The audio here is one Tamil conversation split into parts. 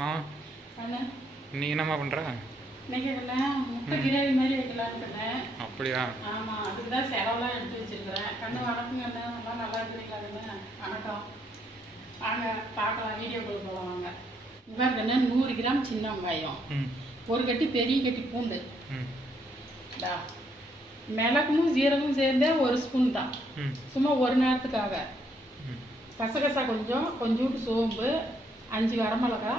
மாமா. நீ என்னம்மா இருந்தேன் அப்படியா? ஆமாம் அதுக்கு தான் செலவெல்லாம் எடுத்து வச்சிருக்கிறேன். கண்ணு வணக்கங்க அண்ணா. நல்லா நல்லா இருக்கிறீங்களா கண்ணு வணக்கம் வாங்க பார்க்கலாம். வீடியோக்குள்ள போகலாம் வாங்க. இங்கே கண்ணு நூறு கிராம் சின்ன வெங்காயம். ஒரு கட்டி பெரிய கட்டி பூண்டு. டா மிளகும் ஜீரகமும் சேர்ந்தே ஒரு ஸ்பூன் தான். சும்மா ஒரு நேரத்துக்காக. கசகசா கொஞ்சம் கொஞ்சோண்டு சோம்பு அஞ்சு வரமிளகா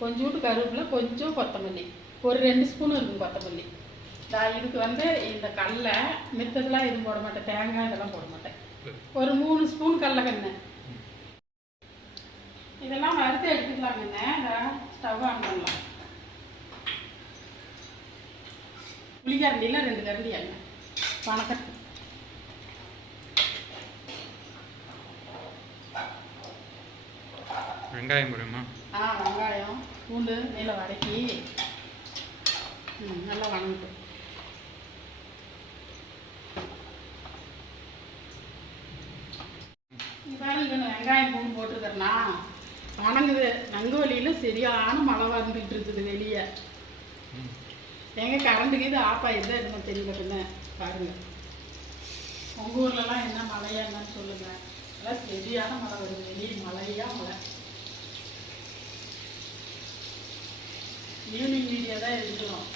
கொஞ்சோண்டு கருவேப்பிலை கொஞ்சம் கொத்தமல்லி. ஒரு ரெண்டு ஸ்பூன் இருக்கும் கொத்தமல்லி. நான் இதுக்கு வந்து இந்த கடலை மித்ததெல்லாம் எதுவும் போட மாட்டேன். தேங்காய் இதெல்லாம் போட மாட்டேன். ஒரு மூணு ஸ்பூன் கடலக்கெண்ணெய் இதெல்லாம் வறுத்து எடுத்துக்கலாங்கண்ணே இந்த ஸ்டவ் ஆன் பண்ணலாம். புளிக்கரண்டியில் ரெண்டு கரண்டி எண்ணெய். வணக்கம். வெங்காயம் போடுமா ஆ வெங்காயம் பூண்டு மேலே வதக்கி. நல்லா வணங்கிட்டு பாருங்க வெங்காயம் பூண்டு போட்டுக்கிறனா வணங்குது. நங்கு வழியில் சரியான மழை வந்துட்டு இருக்குது வெளியே. எங்க கரண்ட்டுக்கு இது ஆஃப் ஆயிடுது என்ன தெரியல பின்ன. பாருங்க. உங்க ஊர்லலாம் என்ன மழையா என்னன்னு சொல்லுங்க. எல்லாம் சரியான மழை வருது. வெளியே மழையா மழை. ஈவினிங் வீடியோ தான் எடுக்கணும்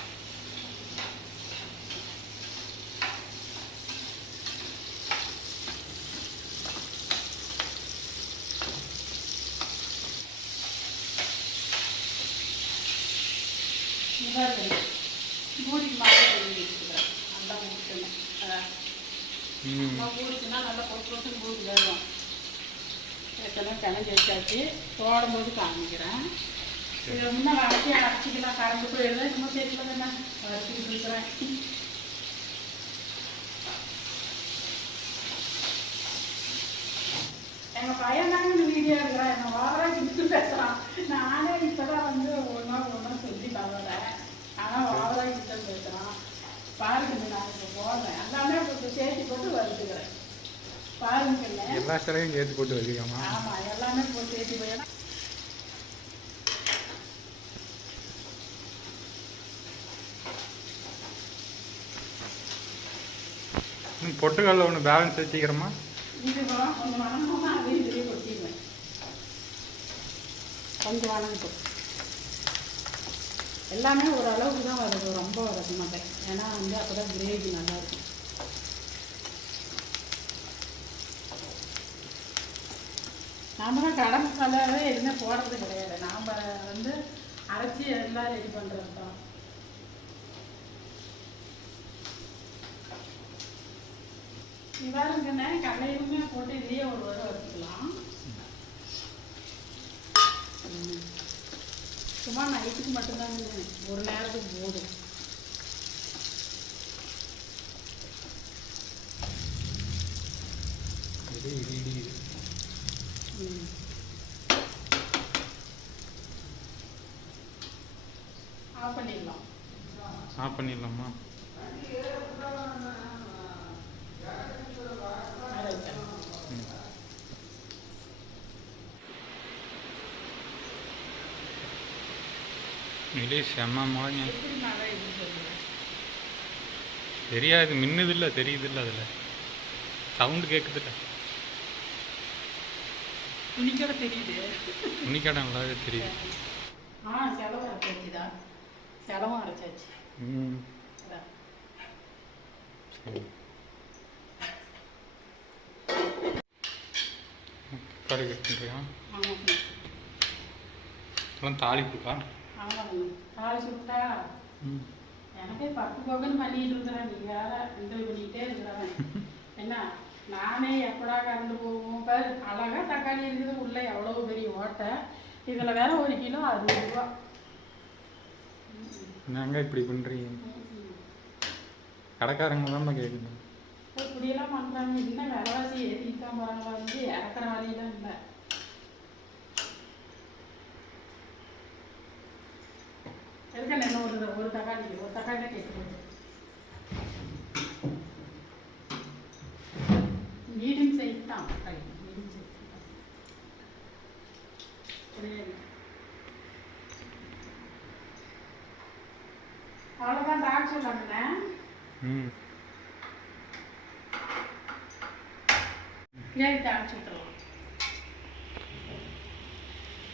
பூரிக்கு நல்லா முடிக்கணும் அதான் ம். சும்மா பூரிச்சுன்னா நல்லா பொட்டு பொட்டுன்னு பூரி வேகும் ஏற்கனவே கிணஞ்சி வச்சாச்சு. போடும் போது காமிக்கிறேன். இதை முன்னே வரைச்சி அரைச்சிக்கலாம் கறந்து போயிடுது சும்மா சேர்த்துல தானே வரைச்சிக்கிட்டு இருக்கிறேன் எங்க பையன் தாங்க இந்த வீடியோ இருக்கிறான் என்ன ஓவரா கிட்டு பேசுறான் நானே இப்பதான் வந்து ஒன்றா ஒன்றா சொல்லி பரவாயில்ல ஆனா ஓவரா கிட்ட பேசுறான் பாருங்க நான் இப்போ போடுறேன் எல்லாமே இப்போ சேர்த்து போட்டு வறுத்துக்கிறேன் பாருங்க எல்லா சிலையும் சேர்த்து போட்டு வச்சுக்கோமா ஆமா எல்லாமே போட்டு சேர்த்து போய் பொட்டுக்கல்ல ஒன்று பேலன்ஸ் வச்சுக்கிறோமா? கொஞ்சம் வணங்கணும்னா அதையும் இதுலேயே கொட்டிடுவேன் வணங்கட்டும் எல்லாமே ஓரளவுக்கு தான் வருது. ரொம்ப வதக்க மாட்டேன் ஏன்னா வந்து அப்போ தான் கிரேவி நல்லாயிருக்கும் நாம தான் கடை எதுவுமே போடுறது கிடையாது. நாம் வந்து அரைச்சி எல்லாம் ரெடி பண்ணுறது தான் இவ்வாறுங்கண்ணே கடலையுமே போட்டு இதையே ஒரு வரை வறுத்துக்கலாம். சும்மா நைட்டுக்கு மட்டும்தாங்க ஒரு நேரத்துக்கு போதும். ஆஃப் பண்ணிடலாம் ஆஃப் பண்ணிடலாமா இல்லை செம்ம சொல்லுங்க தெரியாது மின்னுதில்ல தெரியுதில்ல அதில். சவுண்டு கேட்குதில்ல துணிக்கடை தெரியுது. துணிக்கடை நல்லாவே தெரியுது. ஆ செலவு அரைச்சாச்சுதா செலவும் அரைச்சாச்சு. ம். கறி கட்டுறியா அதெல்லாம் தாளிப்புக்கா? ஆமாம் தாளிச்சு விட்டா எனக்கே பத்து போகன்னு பண்ணிட்டு இருக்கிறேன் நீ வேற என்ஜாய் பண்ணிக்கிட்டே இருக்கிறவன். என்ன? நானே எப்படா கறந்து போவோம்? பாரு அழகா தக்காளி இருக்குது உள்ள. எவ்வளவு பெரிய ஓட்டை. இதுல வேற ஒரு கிலோ அறுபது ரூபா. நாங்கள் இப்படி பண்ணுறீங்க கடைக்காரங்க தான் கேட்குது இப்படியெல்லாம் பண்றாங்க. இன்னும் விலைவாசி ஏற்றிட்டு தான் போறாங்க வந்து இறக்குற வழியெல்லாம் இல்லை. தக்காளி ஒரு தக்காளி தான் கேட்குறது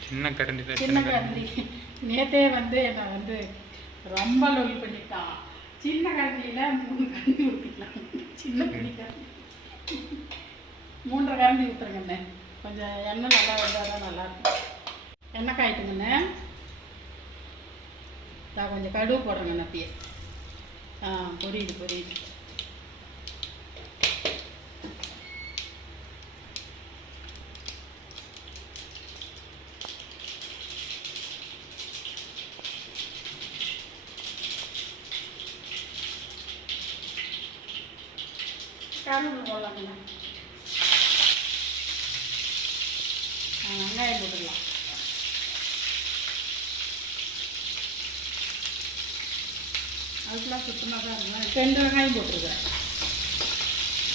சின்ன கரண்டி நேத்தே வந்து நான் வந்து ரொம்ப லொல் பண்ணிட்டான். சின்ன கரண்டியில் மூணு கரண்டி ஊற்றிக்கலாம் சின்ன கரண்டி. மூன்றரை கரண்டி ஊற்றுறங்கண்ணே கொஞ்சம் எண்ணெய் நல்லா வந்தால் தான் நல்லாயிருக்கும். எண்ணெய் காய்ட்டுங்கண்ணே. நான் கொஞ்சம் கடுகு போடுறேங்கண்ணே அப்படியே ஆ புரியுது புரியுது கருவேப்பிலை போடலாங்கண்ணா ஆ வெங்காயம் போட்டுடலாம் அதுக்கெல்லாம் சுத்தமாக தான் இருக்கும். ரெண்டு வெங்காயம் போட்டிருக்கிறேன்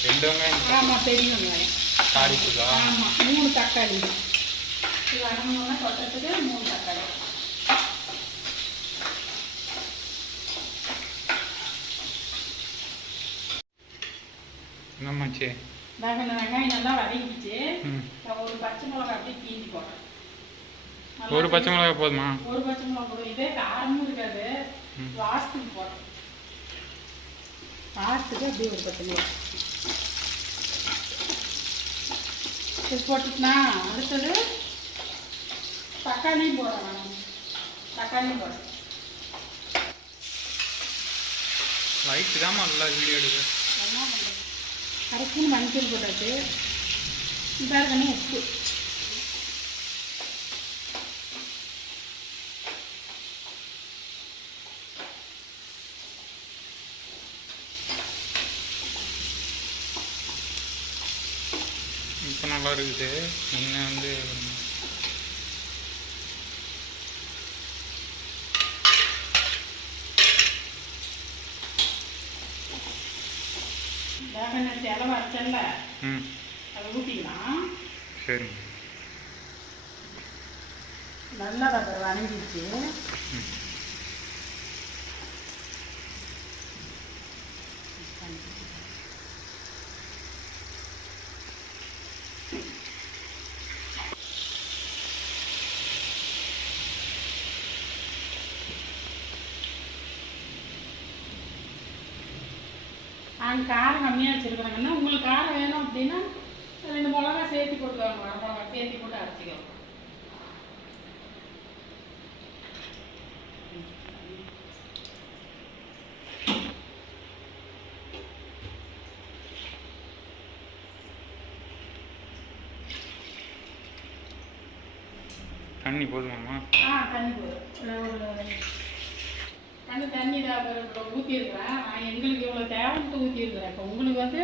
ரெண்டு வெங்காயம் ஆமாம் பெரிய வெங்காயம். தாளிப்புக்கா? ஆமாம் மூணு தக்காளி. இது வதங்கணுன்னா கொட்டத்துக்கு மூணு தக்காளி. என்னம்மாச்சு வெங்காயம் நல்லா வதங்கிடுச்சு. ஒரு பச்சை மிளகா அப்படியே கீஞ்சி போடுறேன் ஒரு பச்சை மிளகா போதுமா? ஒரு பச்சை மிளகா போடும் இதே காரமும் இருக்காது. வாசத்துக்கு போடும் வாசத்துக்கு அப்படியே ஒரு மிளகா இது போட்டுட்டுனா அடுத்தது தக்காளியும் நான் தக்காளியும் போடுறேன் லைட்டு தான் நல்லா வீடியோ எடுக்க. என்ன பண்ணுறது? ஸ்பூன் மஞ்சள் போட்டாச்சு. இருக்கணும் உப்பு இப்போ நல்லா இருக்குது. முன்ன வந்து நல்லா வணங்கிடுச்சு காரம் கம்மியாக வச்சுருக்குறோங்கன்னா உங்களுக்கு காரம் வேணும் அப்படின்னா ரெண்டு மிளகா சேர்த்து போட்டுக்கோங்க. வர மிளகா சேர்த்து போட்டு அரைச்சிக்கோங்க தண்ணி போதுமாம்மா? ஆ தண்ணி போதும். ஒரு அந்த தண்ணி தண்ணி ஊற்றிருக்கிறேன் நான் எங்களுக்கு இவ்வளோ தேவைன்ட்டு ஊற்றிருக்கிறேன் இப்போ உங்களுக்கு வந்து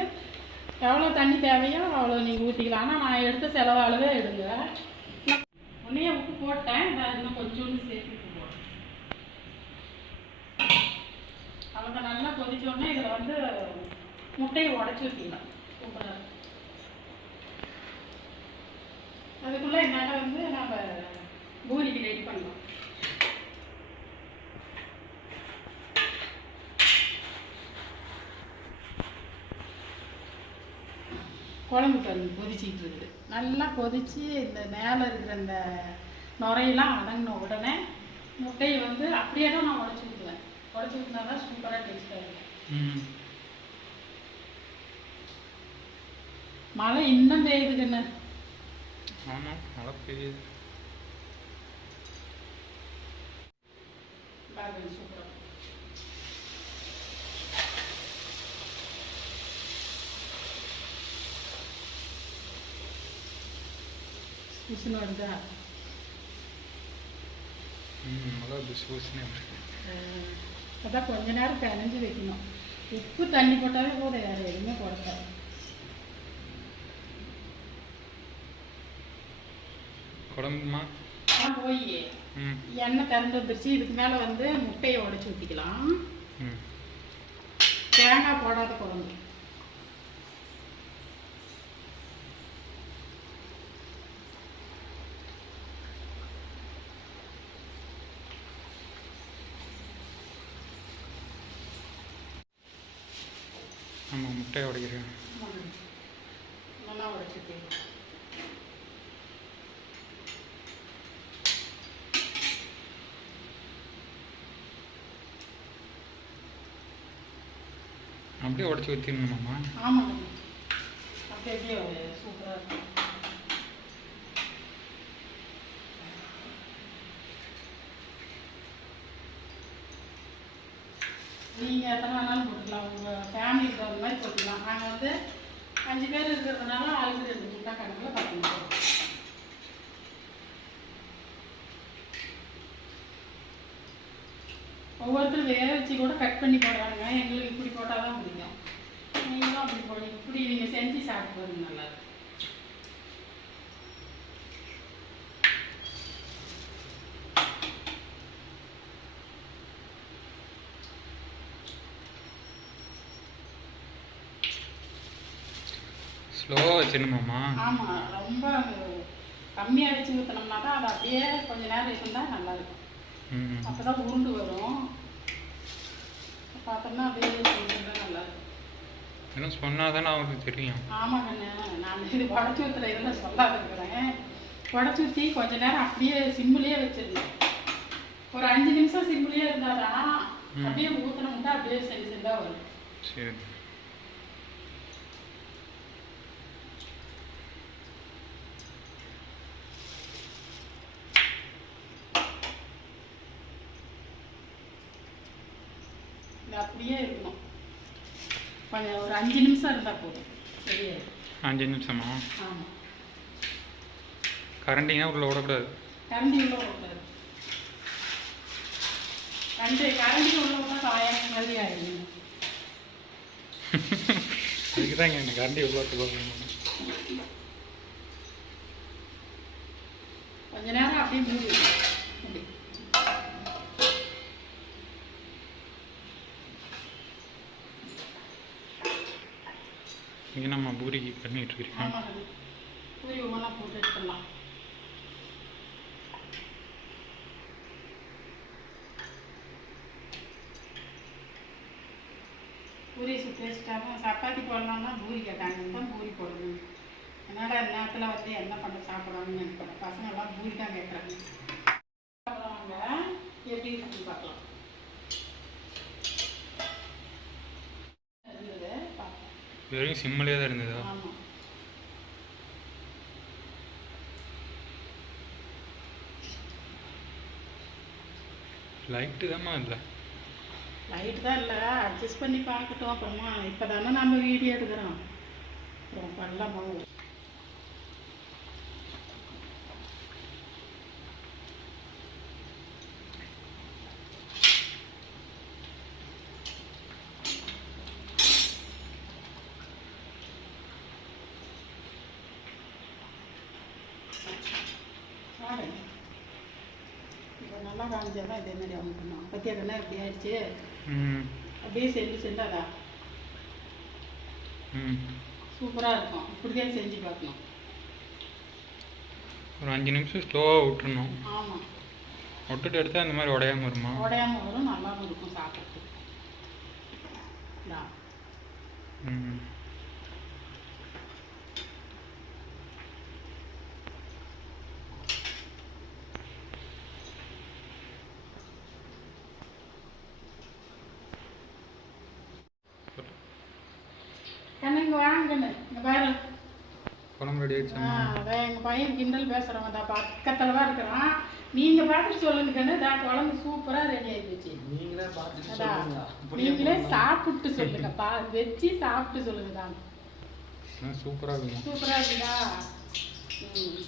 எவ்வளோ தண்ணி தேவையோ அவ்வளோ நீங்கள் ஊற்றிக்கலாம் ஆனால் நான் எடுத்த செலவு அளவே எடுங்க உன்னையே உப்பு போட்டேன். நான் இன்னும் கொஞ்சோண்டு சேர்த்து உப்பு போட்டேன் அவங்க நல்லா கொதிச்சோடனே இதில் வந்து முட்டையை உடச்சி ஊற்றிக்கலாம் உப்பு அதுக்குள்ளே என்னால் வந்து நம்ம பூரிக்கு ரெடி பண்ணலாம். குழம்பு பாருங்க கொதிச்சிட்டு இருக்குது நல்லா கொதிச்சு இந்த மேலே இருக்கிற இந்த நுரையெல்லாம் அடங்கின உடனே முட்டையை வந்து அப்படியே தான் நான் உடச்சி ஊற்றுவேன் உடச்சி ஊற்றினா தான் சூப்பராக டேஸ்ட்டாக இருக்கும். மழை இன்னும் பெய்யுதுங்கண்ணே ஆமாம் மழை பெய்யுது. பாருங்க சூப்பராக புசுன்னு இருக்கு. அதான் கொஞ்ச நேரம் கரைஞ்சி வைக்கணும் உப்பு தண்ணி போட்டாலே போதும் வேறு எதுவுமே போடக்கூடாது குழம்புமா போய் எண்ணெய் திறந்து வந்துருச்சு இதுக்கு மேலே வந்து முட்டையை உடச்சி ஊற்றிக்கலாம் தேங்காய் போடாத குழம்பு முட்டையை உடைக்கிறேன் ஆமாங்க. நல்லா உடைச்சிட்டு அப்படியே உடச்சி ஊற்றிடணுமாம்மா அப்படியே அப்படியே சூப்பராக இருக்கும் நீங்கள் எத்தனை வேணாலும் போட்டுக்கலாம். உங்கள் ஃபேமிலிக்கு தகுந்த மாதிரி போட்டுக்கலாம். நாங்கள் வந்து அஞ்சு பேர் இருக்கிறதுனால ஆளுக்கு ரெண்டு முட்டை கணக்கில் பத்து ஒவ்வொருத்தரும் வேக வச்சு கூட கட் பண்ணி போடுறாங்க எங்களுக்கு இப்படி போட்டால் தான் இப்படி நீங்கள் செஞ்சு சாப்பிட்டு பாருங்க நல்லா இருக்கும். ஸ்லோவாக வச்சிடணுமாம்மா ஆமாம் ரொம்ப கம்மியாக வச்சு ஊற்றினோம்னா தான் அது அப்படியே கொஞ்ச நேரம் இருந்தால் நல்லா இருக்கும் அப்போ தான் உருண்டு வரும். பார்த்தோம்னா அப்படியே நல்லா இருக்கும் இன்னும் சொன்னால் தானே அவங்களுக்கு தெரியும். ஆமாம் கண்ணு. நான் இது உடச்சி ஊற்றுற இதெல்லாம் சொல்லாத இருக்கிறேன் உடச்சி ஊற்றி கொஞ்ச நேரம் அப்படியே சிம்மிலேயே வச்சிருந்தேன் ஒரு அஞ்சு நிமிஷம் சிம்மிலேயே இருந்தால் தான் ம். அப்படியே ஊற்றினோம்னா அப்படியே செஞ்சு செஞ்சா வரும். சரி. அப்படியே இருக்கணும். கொஞ்சம் ஒரு அஞ்சு நிமிஷம் இருந்தால் போதும். சரியா? அஞ்சு நிமிஷமா? ஆமாம் கரண்டிங்கன்னா உள்ள விடக்கூடாது கரண்டி உள்ள விடக்கூடாது கரண்டி கரண்டி உள்ள விட்டா காயம் மாதிரி கரண்டி உள்ள கொஞ்ச நேரம் அப்படியே மூடி இங்கே நம்ம பூரிக்கு பண்ணிட்டு இருக்கோம். பூரி ஒவ்வொன்றா போட்டு எடுத்துடலாம் பூரி சப்பாத்தி போடலாம்னா பூரி கேட்டாங்க. தான் பூரி போடணும் என்னடா அந்த நேரத்தில் வந்து என்ன பண்ண சாப்பிடணும்னு நினைக்கிறேன் பசங்க எல்லாம் பூரி தான் கேட்குறாங்க எப்படி இருக்குன்னு பார்க்கலாம். இது வரைக்கும் சிம்மிலே தான் இருந்ததா? லைட்டு தாம்மா இல்லை? லைட் தான் இல்லை. அட்ஜஸ்ட் பண்ணி பார்க்கட்டும். அப்புறமா இப்போ தானே நம்ம வீடியோ எடுக்கிறோம். அப்புறம் பண்ணலாமா? பாரு இப்போ நல்லா காமிச்சாதான் இதே மாதிரி பண்ணுவோம் பத்தியா கண்ணா எப்படி ஆயிடுச்சு? அப்படியே செஞ்சு செஞ்சாதா சூப்பராக இருக்கும். இப்படிதான் செஞ்சு பார்க்கணும். ஒரு அஞ்சு நிமிஷம் ஸ்லோவாக விட்டுறணும். ஆமாம் விட்டுட்டு எடுத்தால் இந்த மாதிரி உடையாம வருமா? உடையாம வரும் நல்லாவும் இருக்கும் சாப்பிட்றதுக்கு. ம் கண்ணு கண்ணு இங்கே பாரு. குழம்பு ரெடி எங்கள் பையன் கிண்டல் பேசுகிறவன் தான் பக்கத்தில் தான் இருக்கிறான். நீங்கள் பார்த்துட்டு சொல்லுங்க கண்ணு. தான் குழம்பு சூப்பராக ரெடி ஆகி போச்சு. நீங்களே பார்த்துட்டு நீங்களே சாப்பிட்டு சொல்லுங்க பா. வச்சு சாப்பிட்டு சொல்லுங்க தான். சூப்பராக இருக்கும் சூப்பராக இருக்குதா? ம்.